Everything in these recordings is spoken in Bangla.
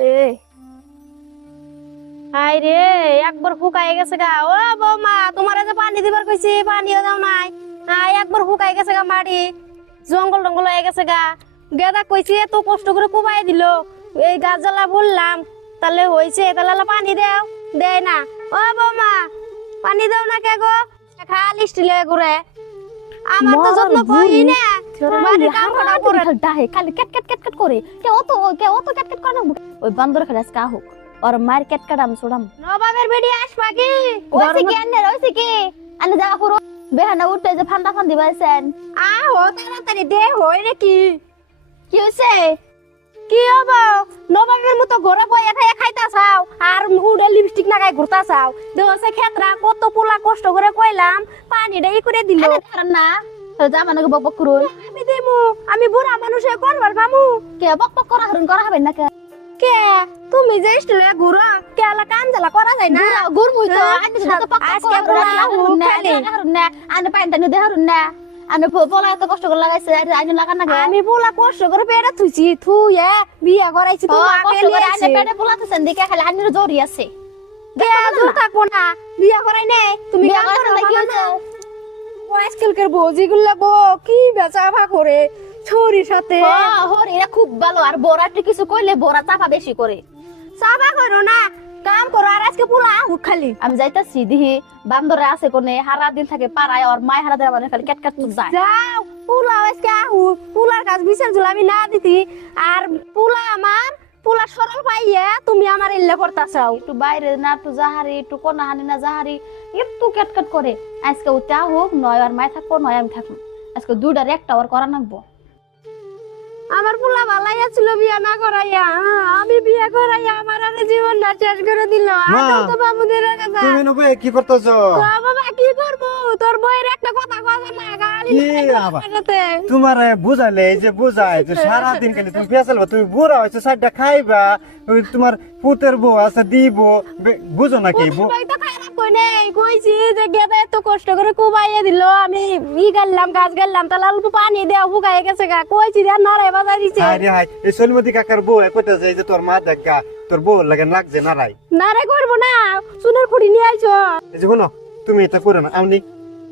রে। হাই রে, একবার ফুকাই গেছে গা। ও বৌমা, তোমার যে পানি দিবার কইছি, পানিও দাও নাই। আই একবার ফুকাই গেছে গা মাটি। জঙ্গল টঙ্গল হয়ে গেছে গা। গেদা কইছি, এত কষ্ট করে কুবাই দিল। এই গাছ জ্বালা বললাম তাহলে হইছে, তাহলে পানি দাও। দেয় না। ও বৌমা, পানি দাও না কে গো? খালি স্টিলে ঘুরে আমার তো যত্ন করি না। খালি ক্যাট ক্যাট ক্যাট ক্যাট করে। কে অত কে অত ক্যাট ক্যাট করে না? ওই বান্দর খেলে আজকে ক্যাট ক্যাট আমি ছোড়াম। নবাবের বেডি আসবা কি? ওইসে কি আনে ওইসে কি আনে জায়গা করো বেহানা উঠে যে ফান্দা ফান্দি বাইছেন। আহো তাড়াতাড়ি দে হয় নাকি? কি কি হইছে? কি হব? নবাবের মতো ঘরে বইয়া খাইতা চাও আর উড়ে লিপস্টিক লাগাই ঘুরতা চাও। দেহসে ক্ষেত্রা কত পোলা কষ্ট করে কইলাম পানি ই করে দিল। না জামানাকে বক বক করুন। আমি দেমু আমি বুড়া মানুষে করবার পামু। কে বক বক করা হরুন করা হবেন না কে? কে? তুমি যে স্টিলে ঘুরো কে আলা কাম জ্বালা করা যায় না? গুড় মুই তো হ্যাঁ? আজকে খালি। হরুন না আনে পাইনটা নিতে হরুন না। আনে পোলা এত কষ্ট করে লাগাইছে আনে লাগান না আমি পোলা কষ্ট করে পেড়ে থুইছি থুইয়া বিয়া করাইছি কষ্ট করে পোলাতেছেন খালি জোরি আছে। কে দূর থাকব না? বিয়া করাই নাই? তুমি বিয়া করার কি না? আজকালকার বৌজি গুলা বো কি বেচা করে ছড়ির সাথে? হর এরা খুব ভালো। আর বড়াটি কিছু কইলে বড়া চাপা বেশি করে। চাপা করো না। কাম করো আর আজকে পোলা আহুক খালি। আমি যাইতাছি দিহি বান্দরে আছে কোনে হারা দিন থাকে পাড়ায় আর মায় হারা দেওয়া মানে খালি ক্যাট তুক যায়। যাও পোলা আজকে আহুক পোলার কাজ বিচার জুল আমি না দিতি। আর পোলা আমার পোলা সরল পাইয়া তুমি আমার ইল্লে করতা চাও একটু বাইরে না একটু জাহারি একটু কোনা হানি না জাহারি একটু ক্যাট ক্যাট করে। আজকে উঠা হোক নয় আর মায় থাকব নয় আমি থাকব। আজকে দুইটার একটা আর করা নাকবো। আমার পোলা ভালাই ছিল বিয়া না করাইয়া হ্যাঁ, আমি বিয়া করাইয়া আমার আর জীবন না শেষ করে দিল। আদৌ তো বাবুদের কথা তুমি নবে কি করতেছ? বাবা কি করব? তোর বইয়ের একটা কথা কথা না গালি। তোমার বুঝালে এই যে বুঝায় যে সারাদিন খালি তুমি ফেসাল তুমি বুড়া হয়েছে সাইডটা খাইবা তোমার পুতের বউ আছে দিব বুঝো না কি বউ ভাই তো খারাপ কই নাই কইছি যে গেদা কষ্ট করে কুবাইয়া দিল। আমি ই গেলাম গাছ গেলাম তাহলে অল্প পানি দেওয়া বুকাই গেছে গা। কইছি যে নড়াই বাজাই দিছে। হাই রে হাই এই সলিমতি কাকার বউ কইতেছে এই যে তোর মা দেখা তোর বউ লাগে লাগছে না রাই নারে করব না সুনের খুঁড়ি নিয়ে আইছো। এই যে শোনো তুমি এটা করো না আমি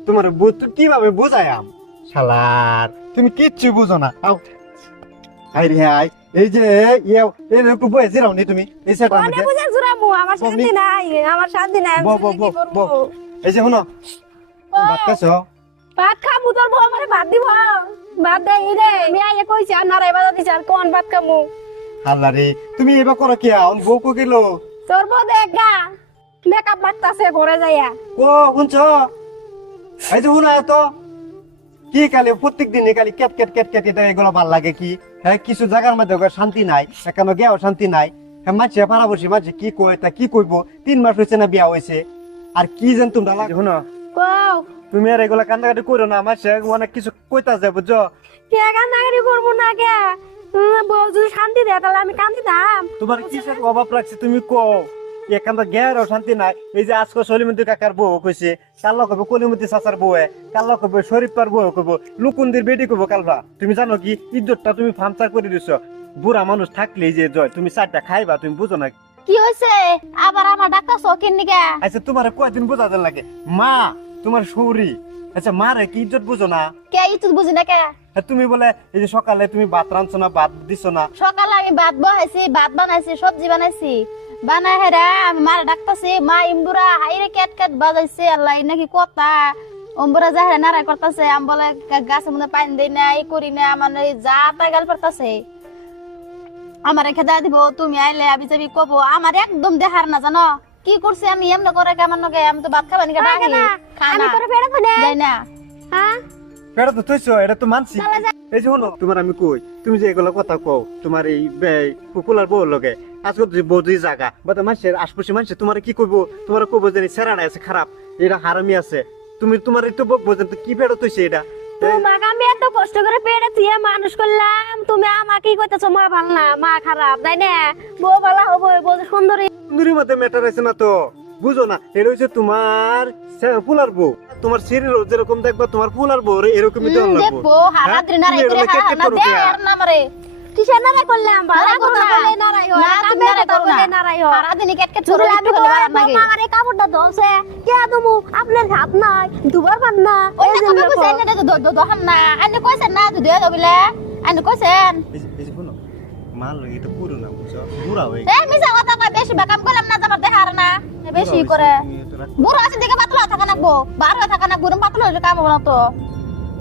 তোমার বউ- কীভাবে বুঝাই আম? শালার তুমি কিচ্ছু বুঝো না আও। হাই রে হাই এই যে ইয়ে এরকম বয়ে জিরাও নি তুমি এই জুরামু আমার শান্তি নাই আমার শান্তি নাই বউ, করব? বউ। এই যে শোনো। ভাত খাইছো? ভাত খামু তোর বউ আমারে ভাত দিব। ভাত দেই রে আমি আইয়া কইছি আর নড়াই বাজাই দিছে আর কোন ভাত খামু? আল্লাহ রে তুমি এবার করো কি আউন বউ কো গেল। তোর বউ দেখ গা। মেকআপ মারতাছে ঘরে যাইয়া ও শুনছ? এই যে শুনা তো কি কালি প্রত্যেক দিনে কালি কেট কেট কেট কেট এটা এগুলো ভালো লাগে কি? হ্যাঁ কিছু জায়গার মধ্যে শান্তি নাই এখানে গেও শান্তি নাই। হ্যাঁ মাঝে পাড়াবসি মাঝে কি কয় তা কি কইব? তিন মাস হয়েছে না বিয়া হয়েছে আর কি যেন তোমরা লাগে শুনো কও। তুমি আর এগুলা কান্দাকাটি করো না মাঝে অনেক কিছু কইতা যায় বুঝছ? কে কান্দাকাটি করব না কে? বউ যদি শান্তি দেয় তাহলে আমি কান্দিতাম তোমার কিসের অভাব রাখছে তুমি কও? এখান তো গেরও শান্তি নাই। এই যে আজকে সলিমন্দি কাকার বউ কইছে কাল্লা কবে কলিমন্দি চাচার বউ কাল্লা কবে শরীফার বউ কব লুকুন্দির বেটি কব কালবা তুমি জানো কি? ইজ্জতটা তুমি ফামচার করে দিছ। বুড়া মানুষ থাকলেই যে জয়। তুমি চারটা খাইবা তুমি বুঝো না কি হয়েছে আবার আমার ডাক্তার শখিন নিকে আচ্ছা তোমার কয়দিন বোঝা দেন লাগে? মা তোমার সৌরি আচ্ছা মারে কি ইজ্জত বুঝো না? কে ইতুত বুঝি না কে? হ্যাঁ, তুমি বলে এই যে সকালে তুমি ভাত রাঁধছো না ভাত দিছো না। সকালে আমি ভাত বহাইছি ভাত বানাইছি সবজি বানাইছি। বানাই হেরা আমি মারা ডাকতাছি মা ইমবুরা হাইরে কেট কেট বাজাইছে আল্লাহ নাকি কথা। অম্বুরা যা হেরা নারাই করতেছে আমি বলে গাছের মধ্যে পানি দেই না এই করি না আমার এই যা তাই গাল করতেছে আমার খেদা দিব তুমি আইলে আমি যাবি কব আমার একদম দেখার না জানো? কি করছি আমি? এমন করে কেমন নগে আমি তো ভাত খাবা নিকে খাই ডাকি না। খানা। আমি তোর ফেরত হলে যাই না। হ্যাঁ? এটা তো তুইছো এটা তো মানছি। এই যে হলো তোমার আমি কই তুমি যে এগুলো কথা কও তোমার এই পপুলার বউ লগে আজকে তুই বউ দুই জায়গা বা মানুষের আশপাশে মানুষ তোমার কি কইবো? তোমার কইবো যে সেরাটা আছে খারাপ এটা হারামি আছে। তুমি তোমার বোঝেন তো কি ফেরত হইছে এটা? তোমাকে আমি এত কষ্ট করে পেটে থুয়ে মানুষ করলাম। তুমি আমাকে কি মা ভালো না মা খারাপ তাই না? বউ ভালো হব বউ সুন্দরী। সুন্দরীর মধ্যে ম্যাটার আছে না তো? বুঝো না এটা হচ্ছে তোমার ফুলার বউ। তোমার শরীর যেরকম দেখবা তোমার ফুলার বউ এরকমই দেখব হারাদ্রি নারাই করে হারা না দে আর না মারে কিসের নারাই করলাম? ভালো কথা না। বলে নারাই হয় না, তুমি কথা করো না। বলে নারাই হয়। সারাদিন কেট কেট যদি আমি কই, হলে বৌমা, আমার এই কাপড়টা ধরছে। কে তুমি আপনার হাত নাই দুবার পান না। ওই জন্য কবে কইছেন না তো দো দো না। আইনে কইছেন না তুই দিয়ে দবিলে আইনে কইছেন। এই যে- এই যে শোনো মা লাগে এটা পুরো না বুঝছ? বুড়া হয়ে এ মিছা কথা কয় বেশি বাকাম করলাম না যাবার দেখার না। বেশি করে। তুমি। বুড়ো আছে দেখে পাতলা থাকা নাকবো। বার হয়ে থাকা নাকবো পাতলা হইলে কাম হবে না তো।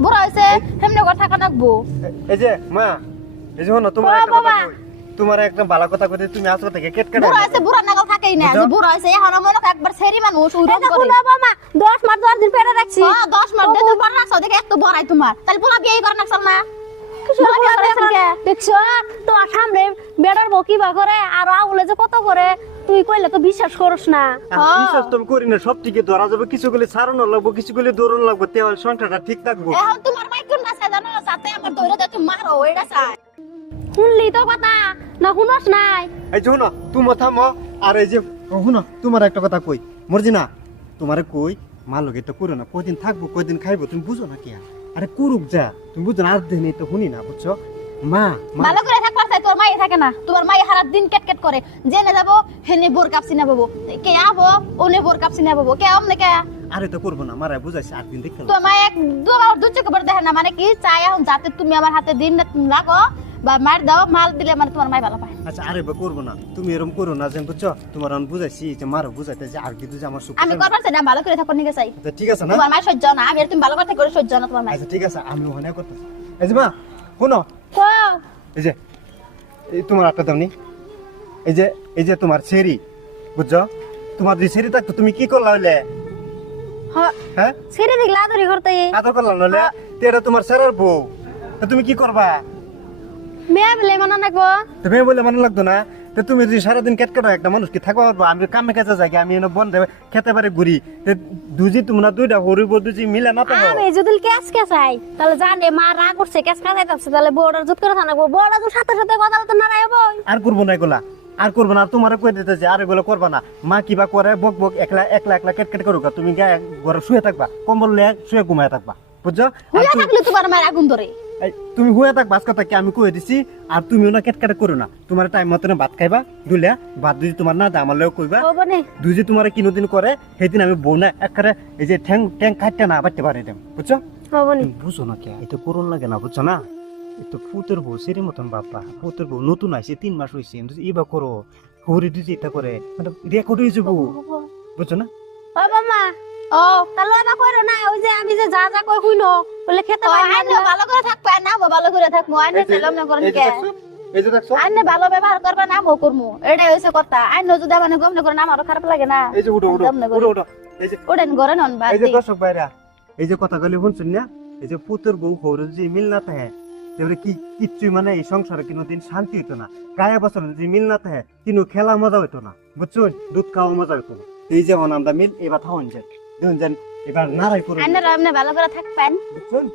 বুড়ো হয়েছে হেমনে করে থাকা নাকবো। এই যে মা এই যে শোনো তোমার একটা কথা কই। তোমার একটা ভালো কথা কইতে তুমি আজকে থেকে কেট কাটা বুড়ো হয়েছে বুড়ো নাগাল থাকেই না? যে বুড়ো হয়েছে এখন মনে একবার সেরি মানুষ করে না বাবা দশ মাস দশ দিন পেটে রাখছি। হ্যাঁ দশ মাস দিয়ে তুমি বড় রাখছো দেখে এত বড়াই তোমার। তাহলে পোলা বিয়ে করে না কে? দেখছ তোমার সামনে বেড়ার বকি বা করে আর আউলে যে কত করে তুই কইলে তো বিশ্বাস করস না। হ্যাঁ। বিশ্বাস তুমি করি না সব থেকে ধরা যাবে। কিছু গুলি ছাড়ানো লাগবো কিছু গুলি দৌড়ানো লাগবে তেল সংসারটা ঠিক থাকব। এখন তোমার মাইক কোন আছে জানো? সাথে আমার দিয়ে তুমি মারো ওইটা চাই শুনলি তো কথা? না শুনস নাই। এই যে শোনো তুমি থামো আর এই যে শুনো তোমার একটা কথা কই। মর্জি না তোমারে কই মা লগে তো করো না কয়দিন থাকব কয়দিন খাইবো তুমি বুঝো না কি আর? করুক যা তুমি বুঝো না আর দিন তো শুনি না বুঝছ? মা ভালো করে থাকবার চাই তোর মাই থাকে না। তোমার মাই সারা দিন কেট কেট করে। জেনে যাব হেনে বোর কাপসি না বাবু। কে আবো ওনে বোর কাপসি না বাবু। কে আমনে কে আরে তো করব না মারা বুঝাইছে আট দিন দেখতে তোর এক দুবার দু চোখ দেখে না মানে কি চাই এখন যাতে তুমি আমার হাতে দিন লাগো বা মার দাও মাল দিলে মানে তোমার মাই ভালো পায়। আচ্ছা আরে বা করব না তুমি এরকম করো না যেন বুঝছ? তোমার আমি বুঝাইছি যে মারো বুঝাইতে যে আর কিন্তু যে আমার সুখ আমি করবার চাই না ভালো করে থাকো নিকে চাই আচ্ছা, ঠিক আছে না? তোমার মাই সহ্য না আমি তুমি ভালো করে করে সহ্য না তোমার মাই আচ্ছা ঠিক আছে আমি ওখানে করতেছি। এই যে মা শুনো। এই যে এই তোমার আটটা দামনি এই যে এই যে তোমার ছেড়ি বুঝছ? তোমার যে ছেড়ি থাকতো তুমি কি করলা হইলে? হ্যাঁ? ছেড়ে দেখলে আদরি করতে আদর করলাম নইলে তো এটা তোমার ছেড়ার বউ। তুমি কি করবা? মেয়ে বলে মনে রাখব তুমি বলে মনে লাগতো না। তো তুমি যদি সারাদিন কেট কাটো একটা মানুষ কি থাকবা পারব? আমি কামে কাজে যাই আমি এনে বন্ধে খেতে পারে ঘুরি। দুজি তোমরা দুইটা হরিব দুজি মিলে না তো আমি যদি ক্যাশ ক্যাশ আই তাহলে জানে মা রাগ করছে ক্যাশ ক্যাশ আইতাছে তাহলে বড় জুত করে থাকব বড় তো সাথে সাথে কথা তো নারাই হব আর করব না এগুলা। আর করব না আর তোমার কই দিতেছে আর এগুলো করবা না। মা কিবা করে বক বক একলা একলা একলা কেট কেট করুক তুমি গায়ে ঘরে শুয়ে থাকবা কম্বল লিয়ে শুয়ে ঘুমায় থাকবা বুঝছ? থাকলে তোমার মায়ের আগুন ধরে। তুমি হুয়ে থাক বাস কথা কি আমি কয়ে দিছি আর তুমিও না কেট কেটে করো না। তোমার টাইম মতো ভাত খাইবা দুলিয়া ভাত দুজি তোমার না আমার লেও কইবা। দুই যে তোমার কিনোদিন করে সেদিন আমি বউ না একবারে এই যে ঠ্যাং ঠ্যাং কাটতে না বাড়তে পারি দেম বুঝছ? হব নে। বুঝো না কে এটা করুন লাগে না বুঝছ না? এটা ফুতের বউ সেরি মতন বাপা ফুতের বউ নতুন আইছে তিন মাস হয়েছে ইবা করো হরি দিছি এটা করে মানে রেকর্ড হয়ে যাব। বুঝছ না? ও মামা ও তাহলে এবার কইরো না ওই যে আমি যে যা যা কই কইনো বলে খেতে পারি না। ভালো করে থাকবে না ভালো করে থাকব আইনে ছেলে না করেন কে? যে আইনে ভালো ব্যবহার করবে না মো করমু এটাই হইছে কথা। আইনে যদি মানে গমনে করে না আমারও খারাপ লাগে না। এই যে উঠো উঠো না উঠো উঠো। এই যে ওডেন করে নন বাদ এই যে দর্শক ভাইরা এই যে কথা গলি শুনছেন না? এই যে পুতের বউ হৌর যদি মিল না থাকে। তাহলে কি কিচ্ছুই মানে এই সংসারে কোনোদিন শান্তি হইতো না? গায়ে বছর যদি মিল না থাকে কিন্তু খেলা মজা হইতো না বুঝছ দুধ খাওয়া মজা হইতো না। এই যেমন আমরা মিল এবার থাউন যান দেখুন যান এবার নারাই করুন ভালো করে থাকবেন। বুঝছেন?